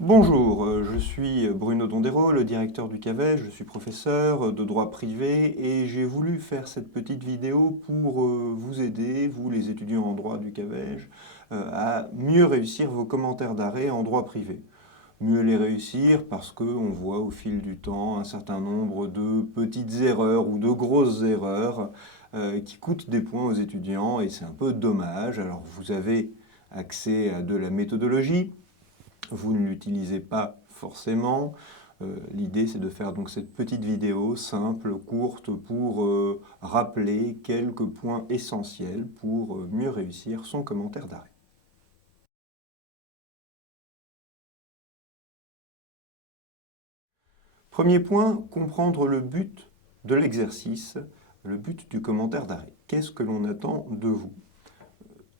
Bonjour, je suis Bruno Dondero, le directeur du CAVEJ, je suis professeur de droit privé et j'ai voulu faire cette petite vidéo pour vous aider, vous les étudiants en droit du CAVEJ, à mieux réussir vos commentaires d'arrêt en droit privé. Mieux les réussir parce qu'on voit au fil du temps un certain nombre de petites erreurs ou de grosses erreurs qui coûtent des points aux étudiants et c'est un peu dommage. Alors vous avez accès à de la méthodologie. Vous ne l'utilisez pas forcément. L'idée, c'est de faire donc cette petite vidéo simple, courte, pour rappeler quelques points essentiels pour mieux réussir son commentaire d'arrêt. Premier point, comprendre le but de l'exercice, le but du commentaire d'arrêt. Qu'est-ce que l'on attend de vous?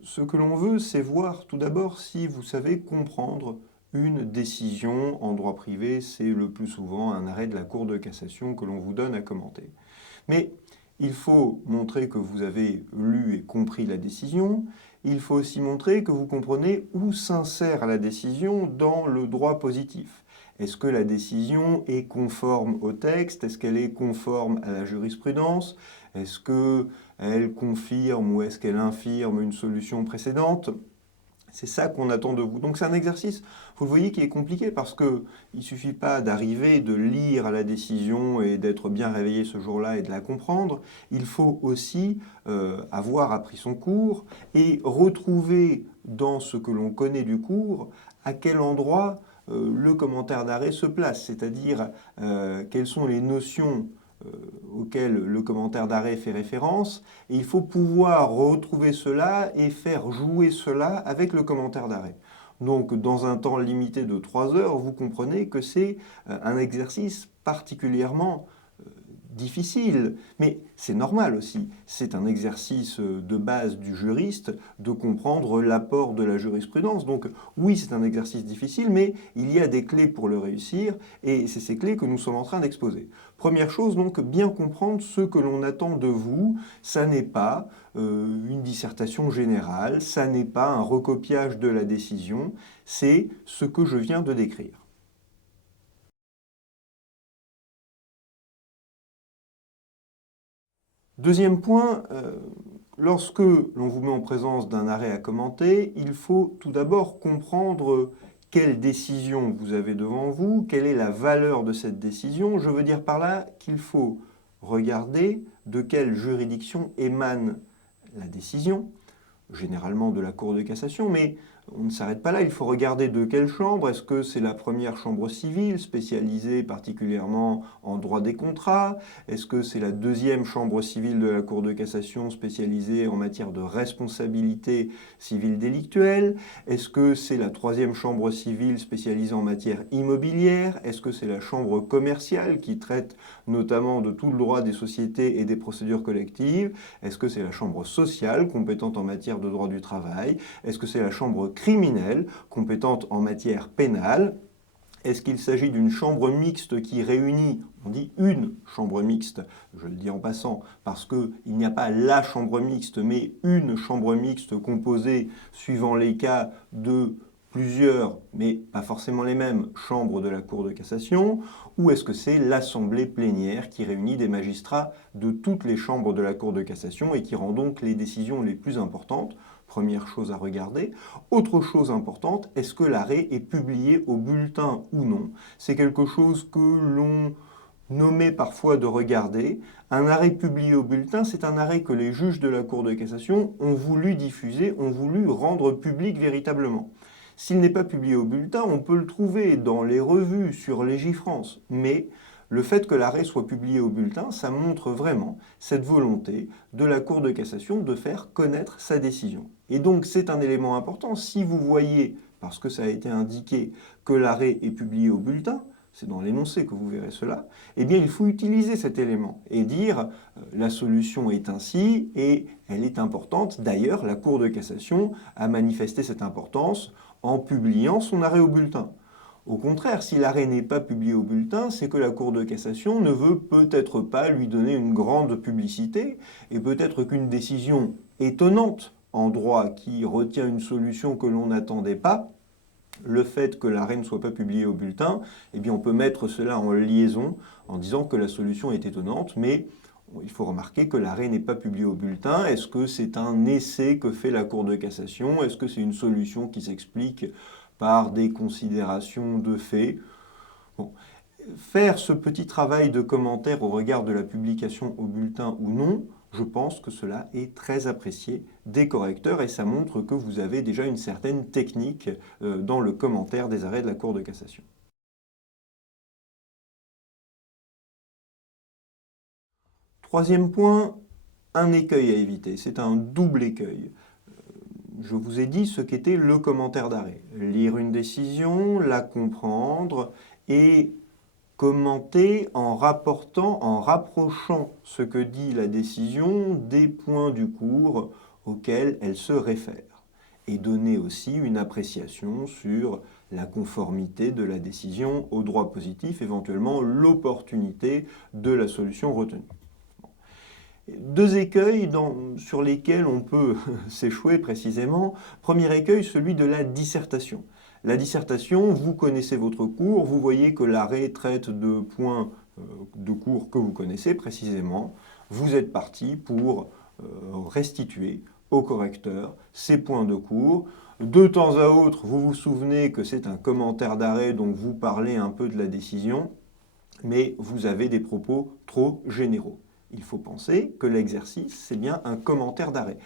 Ce que l'on veut, c'est voir tout d'abord si vous savez comprendre une décision en droit privé, c'est le plus souvent un arrêt de la Cour de cassation que l'on vous donne à commenter. Mais il faut montrer que vous avez lu et compris la décision, il faut aussi montrer que vous comprenez où s'insère la décision dans le droit positif. Est-ce que la décision est conforme au texte? Est-ce qu'elle est conforme à la jurisprudence? Est-ce qu'elle confirme ou est-ce qu'elle infirme une solution précédente? C'est ça qu'on attend de vous. Donc c'est un exercice, vous le voyez, qui est compliqué parce qu'il ne suffit pas d'arriver, de lire la décision et d'être bien réveillé ce jour-là et de la comprendre. Il faut aussi avoir appris son cours et retrouver dans ce que l'on connaît du cours à quel endroit le commentaire d'arrêt se place, c'est-à-dire quelles sont les notions auquel le commentaire d'arrêt fait référence, et il faut pouvoir retrouver cela et faire jouer cela avec le commentaire d'arrêt. Donc dans un temps limité de 3 heures, vous comprenez que c'est un exercice particulièrement difficile, mais c'est normal aussi. C'est un exercice de base du juriste de comprendre l'apport de la jurisprudence. Donc oui, c'est un exercice difficile, mais il y a des clés pour le réussir, et c'est ces clés que nous sommes en train d'exposer. Première chose, donc, bien comprendre ce que l'on attend de vous. Ça n'est pas une dissertation générale, ça n'est pas un recopiage de la décision, c'est ce que je viens de décrire. Deuxième point, lorsque l'on vous met en présence d'un arrêt à commenter, il faut tout d'abord comprendre quelle décision vous avez devant vous, quelle est la valeur de cette décision. Je veux dire par là qu'il faut regarder de quelle juridiction émane la décision, généralement de la Cour de cassation, mais on ne s'arrête pas là, il faut regarder de quelle chambre. Est-ce que c'est la première chambre civile, spécialisée particulièrement en droit des contrats? Est-ce que c'est la deuxième chambre civile de la Cour de cassation, spécialisée en matière de responsabilité civile délictuelle? Est-ce que c'est la troisième chambre civile spécialisée en matière immobilière? Est-ce que c'est la chambre commerciale qui traite notamment de tout le droit des sociétés et des procédures collectives? Est-ce que c'est la chambre sociale, compétente en matière de droit du travail? Est-ce que c'est la chambre criminelle, compétente en matière pénale? Est-ce qu'il s'agit d'une chambre mixte qui réunit, on dit une chambre mixte, je le dis en passant, parce qu'il n'y a pas la chambre mixte, mais une chambre mixte composée, suivant les cas, de plusieurs, mais pas forcément les mêmes, chambres de la Cour de cassation? Ou est-ce que c'est l'assemblée plénière qui réunit des magistrats de toutes les chambres de la Cour de cassation et qui rend donc les décisions les plus importantes? Première chose à regarder. Autre chose importante, est-ce que l'arrêt est publié au bulletin ou non? C'est quelque chose que l'on nommait parfois de regarder. Un arrêt publié au bulletin, c'est un arrêt que les juges de la Cour de cassation ont voulu diffuser, ont voulu rendre public véritablement. S'il n'est pas publié au bulletin, on peut le trouver dans les revues, sur Légifrance, mais le fait que l'arrêt soit publié au bulletin, ça montre vraiment cette volonté de la Cour de cassation de faire connaître sa décision. Et donc c'est un élément important. Si vous voyez, parce que ça a été indiqué, que l'arrêt est publié au bulletin, c'est dans l'énoncé que vous verrez cela, eh bien il faut utiliser cet élément et dire la solution est ainsi et elle est importante. D'ailleurs, la Cour de cassation a manifesté cette importance en publiant son arrêt au bulletin. Au contraire, si l'arrêt n'est pas publié au bulletin, c'est que la Cour de cassation ne veut peut-être pas lui donner une grande publicité, et peut-être qu'une décision étonnante en droit qui retient une solution que l'on n'attendait pas, le fait que l'arrêt ne soit pas publié au bulletin, eh bien on peut mettre cela en liaison en disant que la solution est étonnante, mais il faut remarquer que l'arrêt n'est pas publié au bulletin. Est-ce que c'est un essai que fait la Cour de cassation? Est-ce que c'est une solution qui s'explique par des considérations de fait? Bon. Faire ce petit travail de commentaire au regard de la publication au bulletin ou non, je pense que cela est très apprécié des correcteurs et ça montre que vous avez déjà une certaine technique dans le commentaire des arrêts de la Cour de cassation. Troisième point, un écueil à éviter. C'est un double écueil. Je vous ai dit ce qu'était le commentaire d'arrêt. Lire une décision, la comprendre et commenter en rapportant, en rapprochant ce que dit la décision des points du cours auxquels elle se réfère. Et donner aussi une appréciation sur la conformité de la décision au droit positif, éventuellement l'opportunité de la solution retenue. Deux écueils sur lesquels on peut s'échouer précisément. Premier écueil, celui de la dissertation. La dissertation, vous connaissez votre cours, vous voyez que l'arrêt traite de points de cours que vous connaissez précisément. Vous êtes parti pour restituer au correcteur ces points de cours. De temps à autre, vous vous souvenez que c'est un commentaire d'arrêt, donc vous parlez un peu de la décision, mais vous avez des propos trop généraux. Il faut penser que l'exercice, c'est bien un commentaire d'arrêt.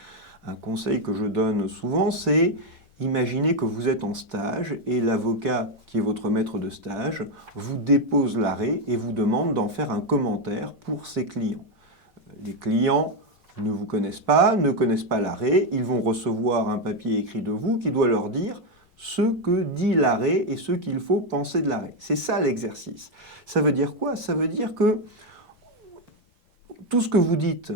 Un conseil que je donne souvent, c'est imaginez que vous êtes en stage et l'avocat, qui est votre maître de stage, vous dépose l'arrêt et vous demande d'en faire un commentaire pour ses clients. Les clients ne vous connaissent pas, ne connaissent pas l'arrêt, ils vont recevoir un papier écrit de vous qui doit leur dire ce que dit l'arrêt et ce qu'il faut penser de l'arrêt. C'est ça l'exercice. Ça veut dire quoi? Ça veut dire que tout ce que vous dites,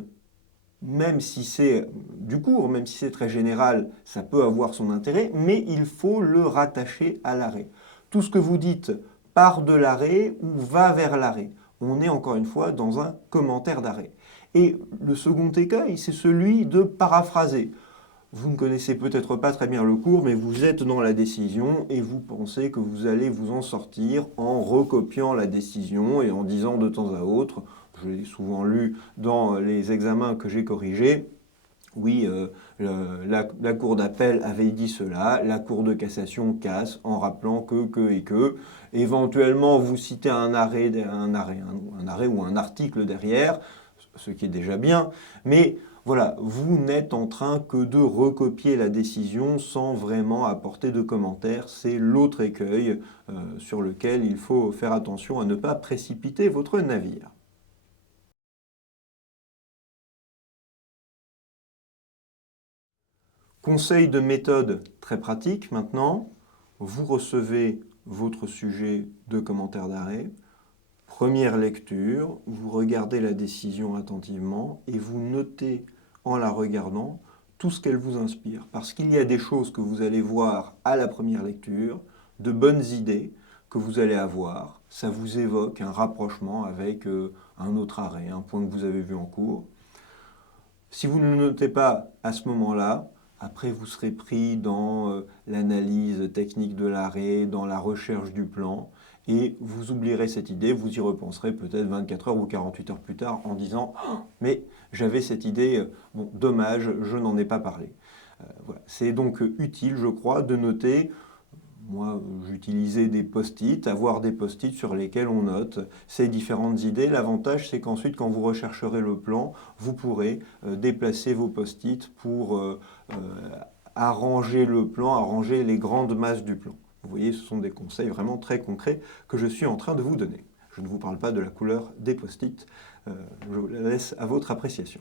même si c'est du cours, même si c'est très général, ça peut avoir son intérêt, mais il faut le rattacher à l'arrêt. Tout ce que vous dites part de l'arrêt ou va vers l'arrêt. On est encore une fois dans un commentaire d'arrêt. Et le second écueil, c'est celui de paraphraser. Vous ne connaissez peut-être pas très bien le cours, mais vous êtes dans la décision et vous pensez que vous allez vous en sortir en recopiant la décision et en disant de temps à autre, je l'ai souvent lu dans les examens que j'ai corrigés, oui, la cour d'appel avait dit cela, la cour de cassation casse en rappelant que et que. Éventuellement, vous citez un arrêt ou un article derrière, ce qui est déjà bien, mais voilà, vous n'êtes en train que de recopier la décision sans vraiment apporter de commentaires. C'est l'autre écueil sur lequel il faut faire attention à ne pas précipiter votre navire. Conseil de méthode très pratique maintenant. Vous recevez votre sujet de commentaire d'arrêt. Première lecture, vous regardez la décision attentivement et vous notez en la regardant tout ce qu'elle vous inspire. Parce qu'il y a des choses que vous allez voir à la première lecture, de bonnes idées que vous allez avoir. Ça vous évoque un rapprochement avec un autre arrêt, un point que vous avez vu en cours. Si vous ne le notez pas à ce moment-là, après vous serez pris dans l'analyse technique de l'arrêt, dans la recherche du plan, et vous oublierez cette idée, vous y repenserez peut-être 24 heures ou 48 heures plus tard en disant oh, « mais j'avais cette idée, bon, dommage, je n'en ai pas parlé ». Voilà. C'est donc utile, je crois, de noter. Moi, j'utilisais des post-it, avoir des post-it sur lesquels on note ces différentes idées. L'avantage, c'est qu'ensuite, quand vous rechercherez le plan, vous pourrez déplacer vos post-it pour arranger le plan, arranger les grandes masses du plan. Vous voyez, ce sont des conseils vraiment très concrets que je suis en train de vous donner. Je ne vous parle pas de la couleur des post-it, je la laisse à votre appréciation.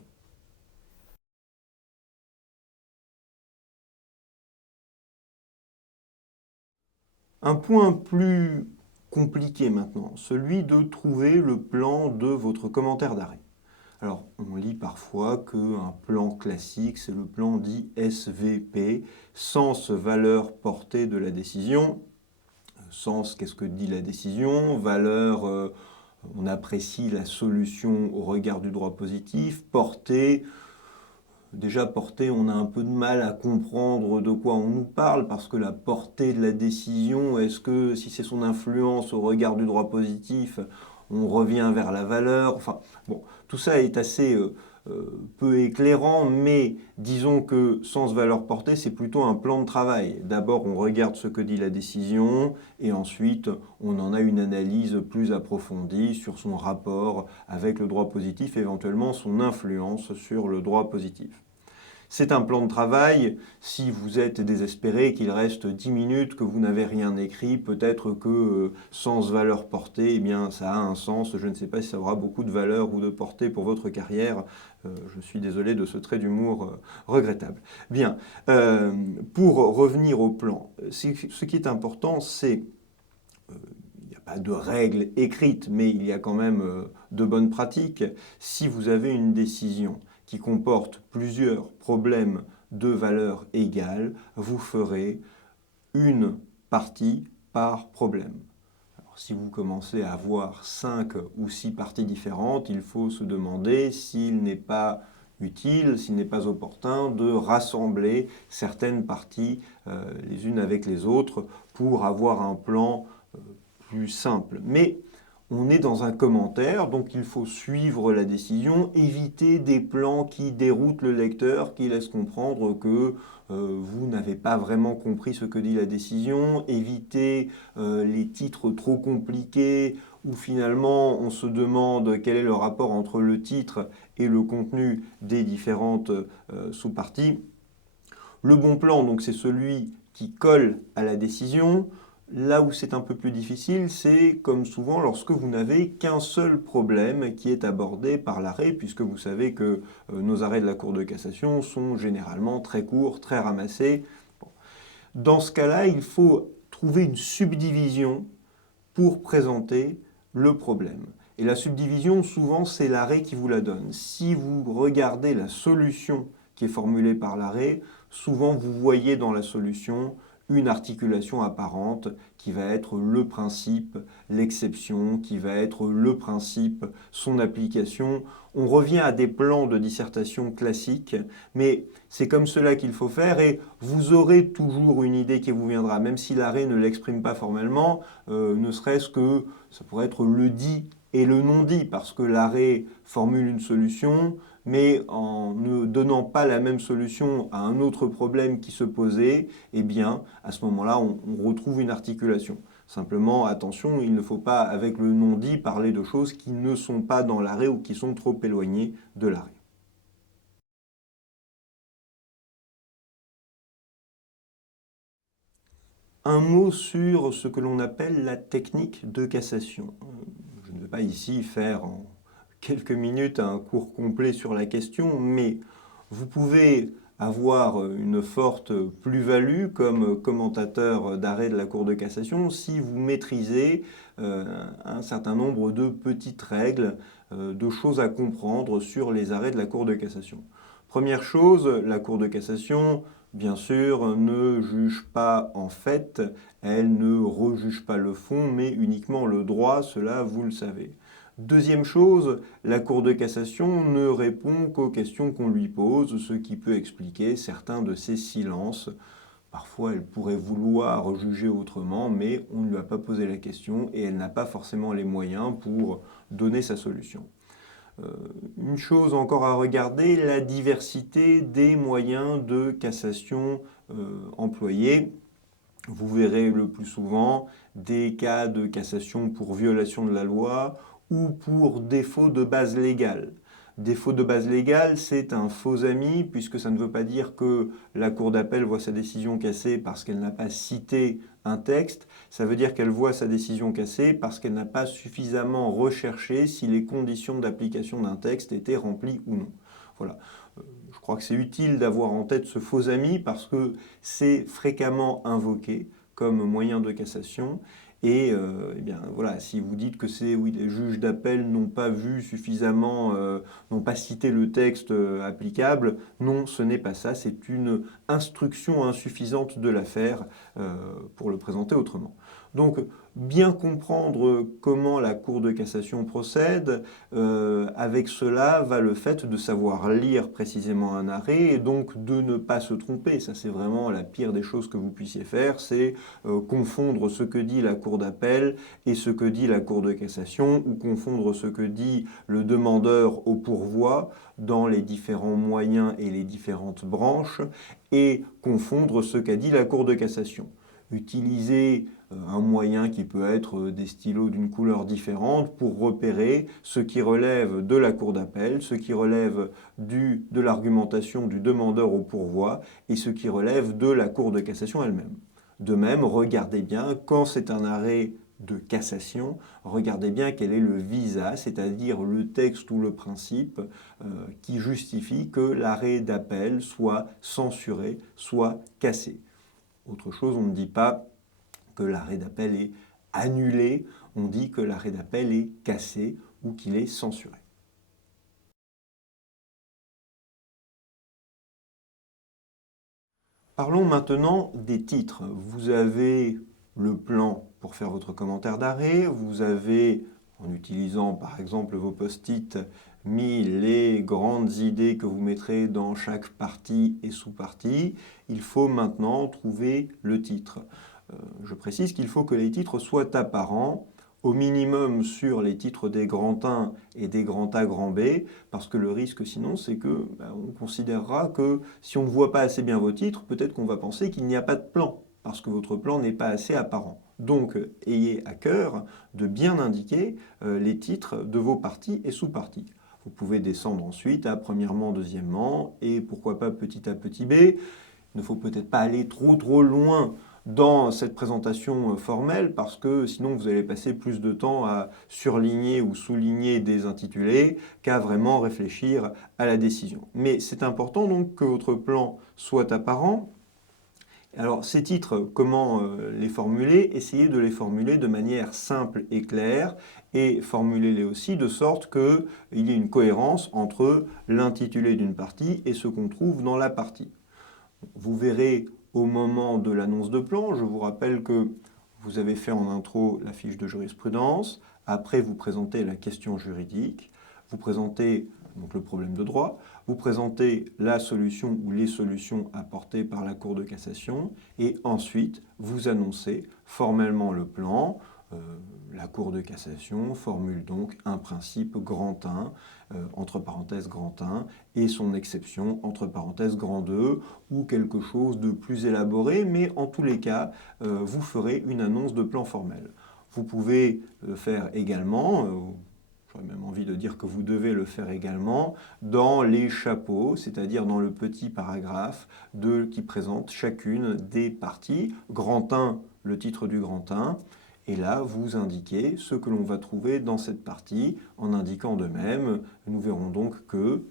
Un point plus compliqué maintenant, celui de trouver le plan de votre commentaire d'arrêt. Alors, on lit parfois qu'un plan classique, c'est le plan dit SVP, sens, valeur, portée de la décision. Sens, qu'est-ce que dit la décision? Valeur, on apprécie la solution au regard du droit positif. Portée, Déjà, portée, on a un peu de mal à comprendre de quoi on nous parle, parce que la portée de la décision, est-ce que si c'est son influence au regard du droit positif, on revient vers la valeur? Enfin, bon, tout ça est assez peu éclairant, mais disons que sens valeur portée, c'est plutôt un plan de travail. D'abord, on regarde ce que dit la décision, et ensuite, on en a une analyse plus approfondie sur son rapport avec le droit positif, éventuellement son influence sur le droit positif. C'est un plan de travail. Si vous êtes désespéré, qu'il reste 10 minutes, que vous n'avez rien écrit, peut-être que sens valeur portée, eh bien, ça a un sens. Je ne sais pas si ça aura beaucoup de valeur ou de portée pour votre carrière. Je suis désolé de ce trait d'humour regrettable. Bien, pour revenir au plan, ce qui est important, c'est il n'y a pas de règles écrites, mais il y a quand même de bonnes pratiques. Si vous avez une décision qui comporte plusieurs problèmes de valeur égale, vous ferez une partie par problème. Alors, si vous commencez à avoir 5 ou 6 parties différentes, il faut se demander s'il n'est pas utile, s'il n'est pas opportun de rassembler certaines parties les unes avec les autres pour avoir un plan plus simple. Mais on est dans un commentaire, donc il faut suivre la décision, éviter des plans qui déroutent le lecteur, qui laissent comprendre que vous n'avez pas vraiment compris ce que dit la décision, éviter les titres trop compliqués où finalement on se demande quel est le rapport entre le titre et le contenu des différentes sous-parties. Le bon plan, donc, c'est celui qui colle à la décision. Là où c'est un peu plus difficile, c'est comme souvent lorsque vous n'avez qu'un seul problème qui est abordé par l'arrêt, puisque vous savez que nos arrêts de la Cour de cassation sont généralement très courts, très ramassés. Bon. Dans ce cas-là, il faut trouver une subdivision pour présenter le problème. Et la subdivision, souvent, c'est l'arrêt qui vous la donne. Si vous regardez la solution qui est formulée par l'arrêt, souvent vous voyez dans la solution une articulation apparente qui va être le principe, l'exception, qui va être le principe, son application. On revient à des plans de dissertation classiques, mais c'est comme cela qu'il faut faire et vous aurez toujours une idée qui vous viendra, même si l'arrêt ne l'exprime pas formellement, ne serait-ce que ça pourrait être le dit et le non dit, parce que l'arrêt formule une solution, mais en ne donnant pas la même solution à un autre problème qui se posait, eh bien, à ce moment-là, on retrouve une articulation. Simplement, attention, il ne faut pas, avec le non-dit, parler de choses qui ne sont pas dans l'arrêt ou qui sont trop éloignées de l'arrêt. Un mot sur ce que l'on appelle la technique de cassation. Je ne vais pas ici faire en quelques minutes un cours complet sur la question, mais vous pouvez avoir une forte plus-value comme commentateur d'arrêt de la Cour de cassation si vous maîtrisez un certain nombre de petites règles, de choses à comprendre sur les arrêts de la Cour de cassation. Première chose, la Cour de cassation, bien sûr, ne juge pas en fait, elle ne rejuge pas le fond, mais uniquement le droit, cela vous le savez. Deuxième chose, la Cour de cassation ne répond qu'aux questions qu'on lui pose, ce qui peut expliquer certains de ses silences. Parfois, elle pourrait vouloir juger autrement, mais on ne lui a pas posé la question et elle n'a pas forcément les moyens pour donner sa solution. Une chose encore à regarder, la diversité des moyens de cassation employés. Vous verrez le plus souvent des cas de cassation pour violation de la loi ou pour défaut de base légale. Défaut de base légale, c'est un faux ami, puisque ça ne veut pas dire que la Cour d'appel voit sa décision cassée parce qu'elle n'a pas cité un texte, ça veut dire qu'elle voit sa décision cassée parce qu'elle n'a pas suffisamment recherché si les conditions d'application d'un texte étaient remplies ou non. Voilà. Je crois que c'est utile d'avoir en tête ce faux ami parce que c'est fréquemment invoqué comme moyen de cassation. Et eh bien, voilà, si vous dites que c'est oui, les juges d'appel n'ont pas vu suffisamment, n'ont pas cité le texte applicable, non, ce n'est pas ça, c'est une instruction insuffisante de l'affaire pour le présenter autrement. Donc, bien comprendre comment la Cour de cassation procède, avec cela va le fait de savoir lire précisément un arrêt et donc de ne pas se tromper. Ça, c'est vraiment la pire des choses que vous puissiez faire, c'est confondre ce que dit la Cour d'appel et ce que dit la Cour de cassation, ou confondre ce que dit le demandeur au pourvoi dans les différents moyens et les différentes branches, et confondre ce qu'a dit la Cour de cassation. Utiliser un moyen qui peut être des stylos d'une couleur différente pour repérer ce qui relève de la cour d'appel, ce qui relève de l'argumentation du demandeur au pourvoi et ce qui relève de la cour de cassation elle-même. De même, regardez bien, quand c'est un arrêt de cassation, regardez bien quel est le visa, c'est-à-dire le texte ou le principe qui justifie que l'arrêt d'appel soit censuré, soit cassé. Autre chose, on ne dit pas que l'arrêt d'appel est annulé, on dit que l'arrêt d'appel est cassé ou qu'il est censuré. Parlons maintenant des titres. Vous avez le plan pour faire votre commentaire d'arrêt, vous avez, en utilisant par exemple vos post-it, mis les grandes idées que vous mettrez dans chaque partie et sous-partie. Il faut maintenant trouver le titre. Je précise qu'il faut que les titres soient apparents, au minimum sur les titres des grands 1 et des grands A, grands B, parce que le risque sinon, c'est que on considérera que si on ne voit pas assez bien vos titres, peut-être qu'on va penser qu'il n'y a pas de plan, parce que votre plan n'est pas assez apparent. Donc, ayez à cœur de bien indiquer les titres de vos parties et sous-parties. Vous pouvez descendre ensuite à premièrement, deuxièmement, et pourquoi pas petit a petit b. Il ne faut peut-être pas aller trop loin dans cette présentation formelle parce que sinon vous allez passer plus de temps à surligner ou souligner des intitulés qu'à vraiment réfléchir à la décision. Mais c'est important donc que votre plan soit apparent. Alors ces titres, comment les formuler? Essayez de les formuler de manière simple et claire et formulez-les aussi de sorte qu'il y ait une cohérence entre l'intitulé d'une partie et ce qu'on trouve dans la partie. Vous verrez au moment de l'annonce de plan, je vous rappelle que vous avez fait en intro la fiche de jurisprudence, après vous présentez la question juridique, vous présentez donc le problème de droit, vous présentez la solution ou les solutions apportées par la Cour de cassation et ensuite vous annoncez formellement le plan. La Cour de cassation formule donc un principe grand 1, entre parenthèses grand 1, et son exception, entre parenthèses grand 2, ou quelque chose de plus élaboré, mais en tous les cas, vous ferez une annonce de plan formel. Vous pouvez le faire également, j'aurais même envie de dire que vous devez le faire également, dans les chapeaux, c'est-à-dire dans le petit paragraphe qui présente chacune des parties. Grand 1, le titre du grand 1, et là, vous indiquez ce que l'on va trouver dans cette partie. En indiquant de même, nous verrons donc que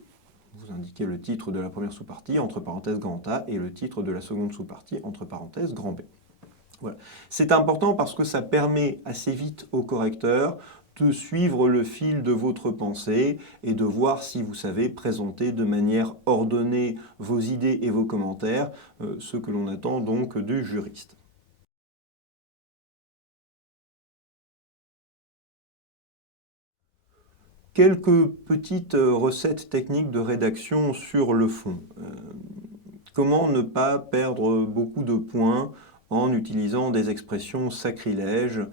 vous indiquez le titre de la première sous-partie, entre parenthèses grand A, et le titre de la seconde sous-partie, entre parenthèses grand B. Voilà. C'est important parce que ça permet assez vite au correcteur de suivre le fil de votre pensée et de voir si vous savez présenter de manière ordonnée vos idées et vos commentaires, ce que l'on attend donc du juriste. Quelques petites recettes techniques de rédaction sur le fond. Comment ne pas perdre beaucoup de points en utilisant des expressions sacrilèges?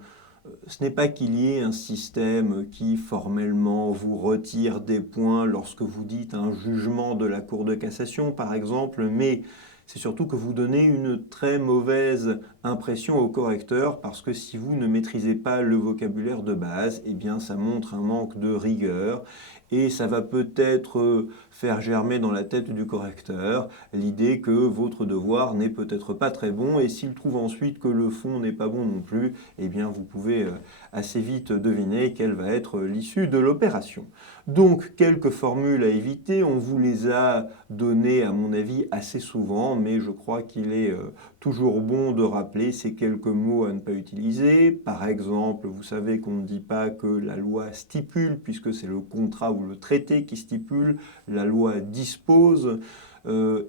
Ce n'est pas qu'il y ait un système qui formellement vous retire des points lorsque vous dites un jugement de la Cour de cassation par exemple, mais c'est surtout que vous donnez une très mauvaise impression au correcteur parce que si vous ne maîtrisez pas le vocabulaire de base, eh bien ça montre un manque de rigueur et ça va peut-être faire germer dans la tête du correcteur l'idée que votre devoir n'est peut-être pas très bon et s'il trouve ensuite que le fond n'est pas bon non plus, eh bien vous pouvez assez vite deviner quelle va être l'issue de l'opération. Donc quelques formules à éviter, on vous les a données à mon avis assez souvent, mais je crois qu'il est toujours bon de rappeler ces quelques mots à ne pas utiliser. Par exemple, vous savez qu'on ne dit pas que la loi stipule, puisque c'est le contrat ou le traité qui stipule, la loi dispose.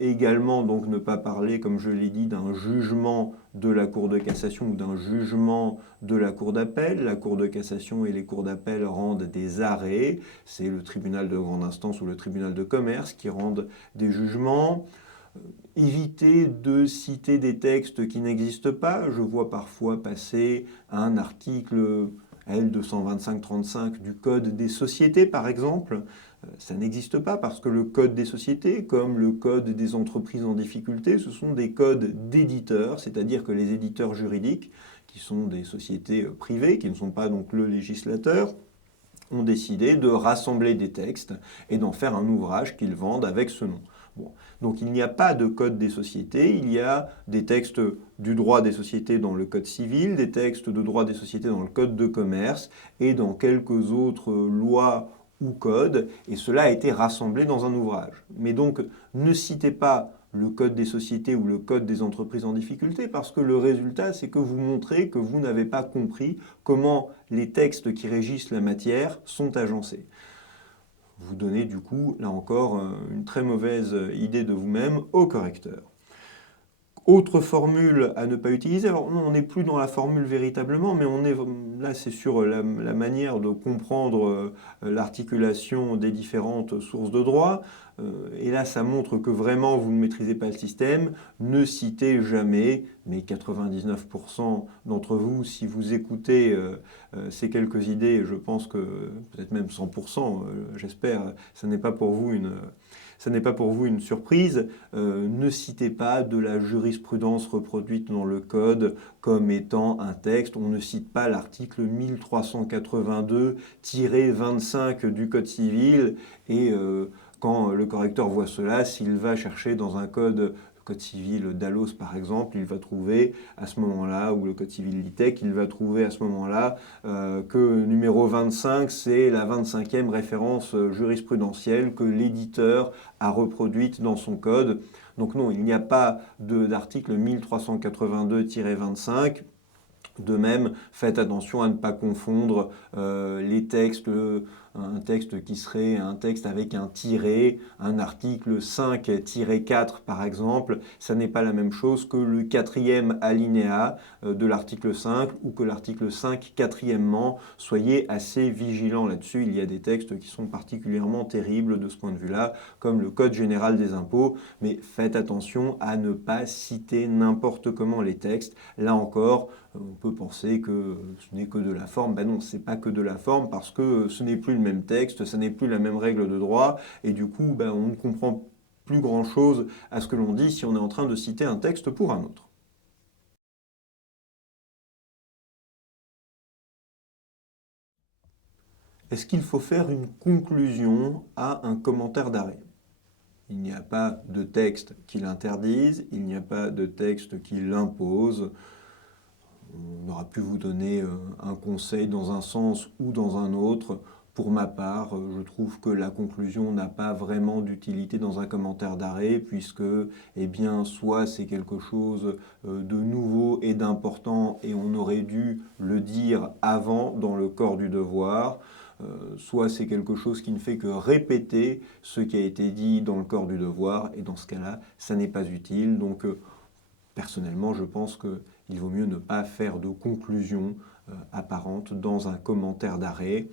Également, donc, ne pas parler, comme je l'ai dit, d'un jugement de la Cour de cassation ou d'un jugement de la Cour d'appel. La Cour de cassation et les cours d'appel rendent des arrêts. C'est le tribunal de grande instance ou le tribunal de commerce qui rendent des jugements. Éviter de citer des textes qui n'existent pas. Je vois parfois passer un article L225-35 du Code des sociétés, par exemple. Ça n'existe pas parce que le Code des sociétés, comme le Code des entreprises en difficulté, ce sont des codes d'éditeurs, c'est-à-dire que les éditeurs juridiques, qui sont des sociétés privées, qui ne sont pas donc le législateur, ont décidé de rassembler des textes et d'en faire un ouvrage qu'ils vendent avec ce nom. Bon. Donc il n'y a pas de code des sociétés, il y a des textes du droit des sociétés dans le code civil, des textes de droit des sociétés dans le code de commerce et dans quelques autres lois ou codes, et cela a été rassemblé dans un ouvrage. Mais donc ne citez pas le code des sociétés ou le code des entreprises en difficulté, parce que le résultat, c'est que vous montrez que vous n'avez pas compris comment les textes qui régissent la matière sont agencés. Vous donnez du coup, là encore, une très mauvaise idée de vous-même au correcteur. Autre formule à ne pas utiliser, alors non, on n'est plus dans la formule véritablement, mais on est là, c'est sur la manière de comprendre l'articulation des différentes sources de droit. Et là, ça montre que vraiment vous ne maîtrisez pas le système. Ne citez jamais, mais 99% d'entre vous, si vous écoutez ces quelques idées, je pense que peut-être même 100%, j'espère, ce n'est pas pour vous une surprise. Ne citez pas de la jurisprudence reproduite dans le Code comme étant un texte. On ne cite pas l'article 1382-25 du Code civil. Et quand le correcteur voit cela, s'il va chercher dans un code civil d'Alos par exemple, il va trouver à ce moment-là, ou le code civil LITEC, il va trouver à ce moment-là que numéro 25, c'est la 25e référence jurisprudentielle que l'éditeur a reproduite dans son code. Donc non, il n'y a pas d'article 1382-25. De même, faites attention à ne pas confondre les textes, un texte qui serait un texte avec un tiret, un article 5-4 par exemple, ça n'est pas la même chose que le quatrième alinéa de l'article 5 ou que l'article 5 quatrièmement. Soyez assez vigilants là-dessus, il y a des textes qui sont particulièrement terribles de ce point de vue-là, comme le Code général des impôts, mais faites attention à ne pas citer n'importe comment les textes. Là encore, on peut penser que ce n'est que de la forme. Ben non, ce n'est pas que de la forme parce que ce n'est plus le même texte, ce n'est plus la même règle de droit et du coup, ben, on ne comprend plus grand-chose à ce que l'on dit si on est en train de citer un texte pour un autre. Est-ce qu'il faut faire une conclusion à un commentaire d'arrêt? Il n'y a pas de texte qui l'interdise, il n'y a pas de texte qui l'impose. On aura pu vous donner un conseil dans un sens ou dans un autre. Pour ma part, je trouve que la conclusion n'a pas vraiment d'utilité dans un commentaire d'arrêt, puisque, eh bien, soit c'est quelque chose de nouveau et d'important, et on aurait dû le dire avant dans le corps du devoir, soit c'est quelque chose qui ne fait que répéter ce qui a été dit dans le corps du devoir, et dans ce cas-là, ça n'est pas utile. Donc, personnellement, je pense qu'il vaut mieux ne pas faire de conclusion apparente dans un commentaire d'arrêt.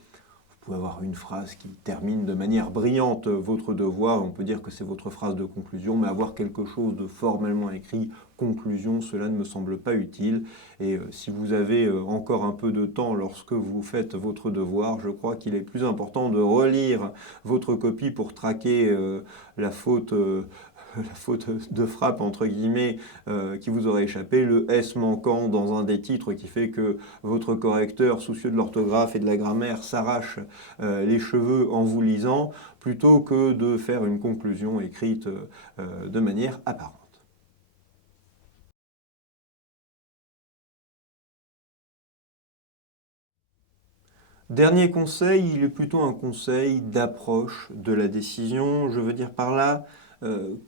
Vous pouvez avoir une phrase qui termine de manière brillante votre devoir, on peut dire que c'est votre phrase de conclusion, mais avoir quelque chose de formellement écrit, conclusion, cela ne me semble pas utile. Et si vous avez encore un peu de temps lorsque vous faites votre devoir, je crois qu'il est plus important de relire votre copie pour traquer la faute de frappe, entre guillemets, qui vous aurait échappé, le S manquant dans un des titres qui fait que votre correcteur, soucieux de l'orthographe et de la grammaire, s'arrache les cheveux en vous lisant, plutôt que de faire une conclusion écrite de manière apparente. Dernier conseil, il est plutôt un conseil d'approche de la décision. Je veux dire par là,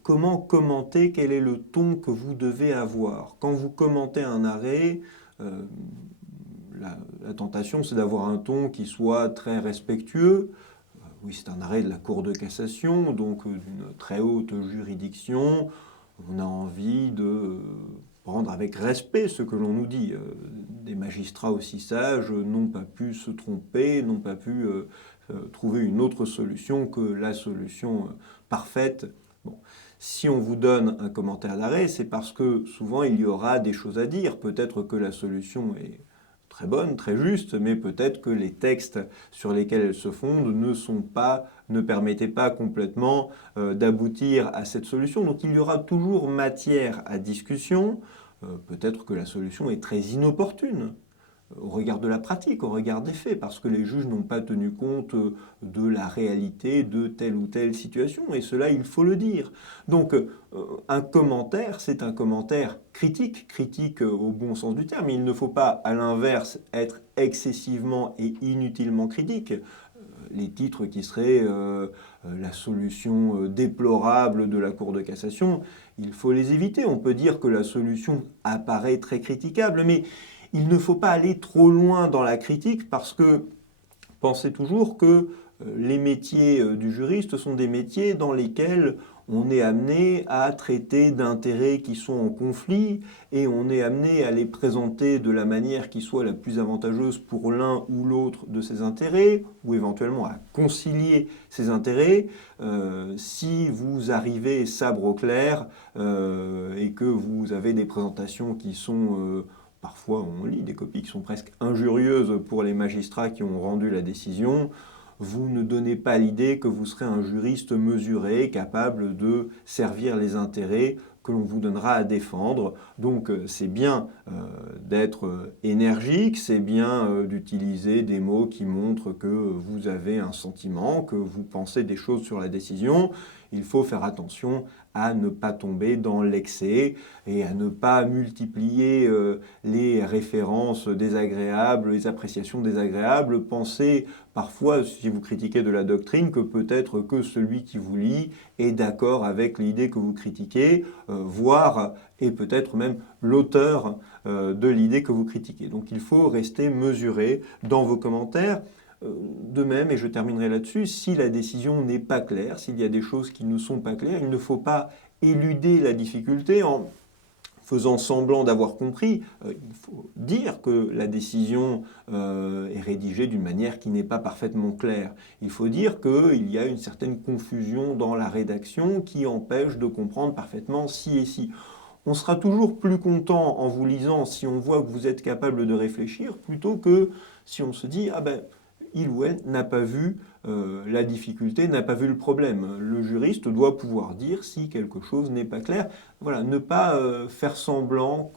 comment commenter, quel est le ton que vous devez avoir. Quand vous commentez un arrêt, euh, la tentation c'est d'avoir un ton qui soit très respectueux. oui, c'est un arrêt de la Cour de cassation, donc d'une très haute juridiction. On a envie de prendre avec respect ce que l'on nous dit. Des magistrats aussi sages n'ont pas pu se tromper, n'ont pas pu trouver une autre solution que la solution parfaite. Bon. Si on vous donne un commentaire d'arrêt, c'est parce que souvent il y aura des choses à dire. Peut-être que la solution est très bonne, très juste, mais peut-être que les textes sur lesquels elle se fonde ne permettaient pas complètement d'aboutir à cette solution. Donc il y aura toujours matière à discussion. Peut-être que la solution est très inopportune au regard de la pratique, au regard des faits, parce que les juges n'ont pas tenu compte de la réalité de telle ou telle situation, et cela, il faut le dire. Donc, un commentaire, c'est un commentaire critique, critique au bon sens du terme. Il ne faut pas, à l'inverse, être excessivement et inutilement critique. Les titres qui seraient la solution déplorable de la Cour de cassation, il faut les éviter. On peut dire que la solution apparaît très critiquable, mais il ne faut pas aller trop loin dans la critique parce que pensez toujours que les métiers du juriste sont des métiers dans lesquels on est amené à traiter d'intérêts qui sont en conflit et on est amené à les présenter de la manière qui soit la plus avantageuse pour l'un ou l'autre de ces intérêts ou éventuellement à concilier ces intérêts. Si vous arrivez sabre au clair et que vous avez des présentations qui sont... parfois, on lit des copies qui sont presque injurieuses pour les magistrats qui ont rendu la décision. Vous ne donnez pas l'idée que vous serez un juriste mesuré, capable de servir les intérêts que l'on vous donnera à défendre. Donc c'est bien d'être énergique, c'est bien d'utiliser des mots qui montrent que vous avez un sentiment, que vous pensez des choses sur la décision. Il faut faire attention à ne pas tomber dans l'excès et à ne pas multiplier les références désagréables, les appréciations désagréables. Pensez parfois, si vous critiquez de la doctrine, que peut-être que celui qui vous lit est d'accord avec l'idée que vous critiquez, voire et peut-être même l'auteur de l'idée que vous critiquez. Donc il faut rester mesuré dans vos commentaires. De même, et je terminerai là-dessus, si la décision n'est pas claire, s'il y a des choses qui ne sont pas claires, il ne faut pas éluder la difficulté en faisant semblant d'avoir compris. Il faut dire que la décision est rédigée d'une manière qui n'est pas parfaitement claire. Il faut dire qu'il y a une certaine confusion dans la rédaction qui empêche de comprendre parfaitement ci et ci. On sera toujours plus content en vous lisant si on voit que vous êtes capable de réfléchir plutôt que si on se dit « Ah ben, il ou elle n'a pas vu la difficulté, n'a pas vu le problème. » Le juriste doit pouvoir dire si quelque chose n'est pas clair. Voilà, ne pas faire semblant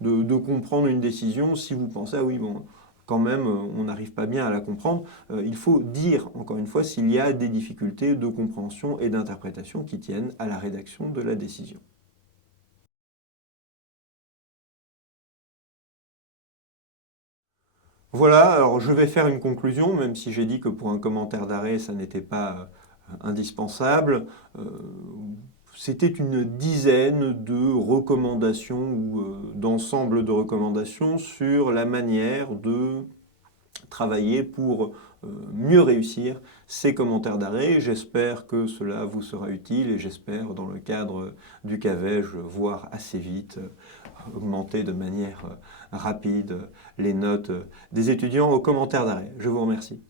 de comprendre une décision si vous pensez « Ah oui, bon, quand même, on n'arrive pas bien à la comprendre. » Il faut dire, encore une fois, s'il y a des difficultés de compréhension et d'interprétation qui tiennent à la rédaction de la décision. Voilà, alors je vais faire une conclusion, même si j'ai dit que pour un commentaire d'arrêt, ça n'était pas indispensable. C'était une dizaine de recommandations ou d'ensemble de recommandations sur la manière de travailler pour mieux réussir ces commentaires d'arrêt. J'espère que cela vous sera utile et j'espère, dans le cadre du CAVEJ, voir assez vite augmenter de manière rapide les notes des étudiants aux commentaires d'arrêt. Je vous remercie.